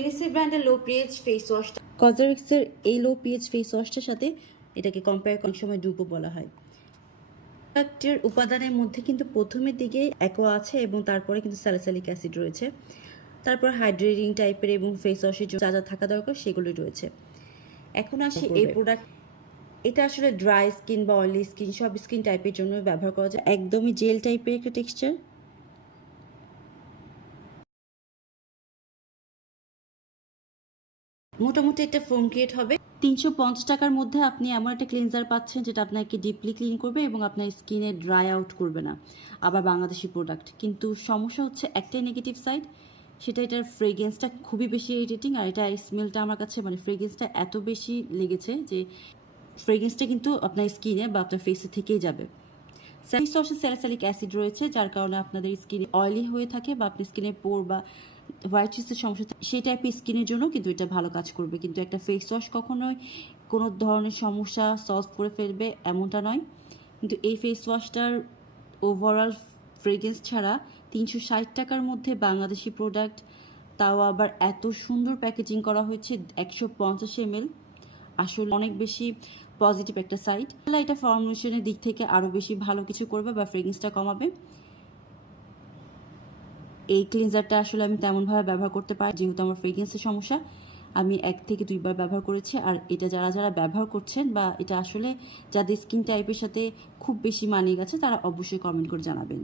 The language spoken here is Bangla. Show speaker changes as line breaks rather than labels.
ইনিসি ব্র্যান্ডের লো পিএইচ ফেস ওয়াশ কজারিক্সের এই লো পিএইচ ফেস ওয়াশটার সাথে এটাকে কম্পেয়ার করার সময় ডুবো বলা হয়। প্রোডাক্টের উপাদানের মধ্যে কিন্তু প্রথমের দিকে অ্যাকোয়া আছে এবং তারপরে কিন্তু স্যালিসালিক অ্যাসিড রয়েছে। তারপর হাইড্রেটিং টাইপের এবং ফেস ওয়াশের যা যা থাকা দরকার সেগুলো রয়েছে। এখন আসি এই প্রোডাক্ট এটা আসলে ড্রাই স্কিন বা অয়েলি স্কিন সব স্কিন টাইপের জন্য ব্যবহার করা যায়। একদমই জেল টাইপের একটা টেক্সচার মোটামুটি একটা ফোম ক্রিয়েট হবে। তিনশো পঞ্চাশ টাকার মধ্যে আপনি এমন একটা ক্লিনজার পাচ্ছেন যেটা আপনাকে ডিপলি ক্লিন করবে এবং আপনার স্কিনে ড্রাই আউট করবে না। আবার বাংলাদেশি প্রোডাক্ট কিন্তু সমস্যা হচ্ছে একটাই নেগেটিভ সাইড সেটা এটার ফ্রেগরেন্সটা খুবই বেশি ইরিটেটিং আর এটা স্মেলটা আমার কাছে মানে ফ্রেগরেন্সটা এত বেশি লেগেছে যে ফ্রেগরেন্সটা কিন্তু আপনার স্কিনে বা আপনার ফেসে থেকেই যাবে। ফেস ওয়াশে স্যালাসালিক অ্যাসিড রয়েছে, যার কারণে আপনাদের স্কিন অয়েলি হয়ে থাকে বা আপনার স্কিনে পোর বা হোয়াইট চিসের সমস্যা সেই টাইপের স্কিনের জন্য কিন্তু এটা ভালো কাজ করবে। কিন্তু একটা ফেস ওয়াশ কখনোই কোনো ধরনের সমস্যা সলভ করে ফেলবে এমনটা নয়। কিন্তু এই ফেস ওয়াশটার ওভারঅল ফ্রেগরেন্স ছাড়া তিনশো ষাট টাকার মধ্যে বাংলাদেশি প্রোডাক্ট তাও আবার এত সুন্দর প্যাকেজিং করা হয়েছে, একশো পঞ্চাশ এমএল। আসলে অনেক বেশি পজিটিভ একটা সাইট এটা ফর্মুলেশনের দিক থেকে আরও বেশি ভালো কিছু করবে বা ফ্রেগরেন্সটা কমাবে। এই ক্লিনজারটা আসলে আমি তেমনভাবে ব্যবহার করতে পারি, যেহেতু আমার ফ্রেগ্রেন্সের সমস্যা। আমি এক থেকে দুইবার ব্যবহার করেছি, আর এটা যারা যারা ব্যবহার করছেন বা এটা আসলে যাদের স্কিন টাইপের সাথে খুব বেশি মানিয়ে গেছে, তারা অবশ্যই কমেন্ট করে জানাবেন।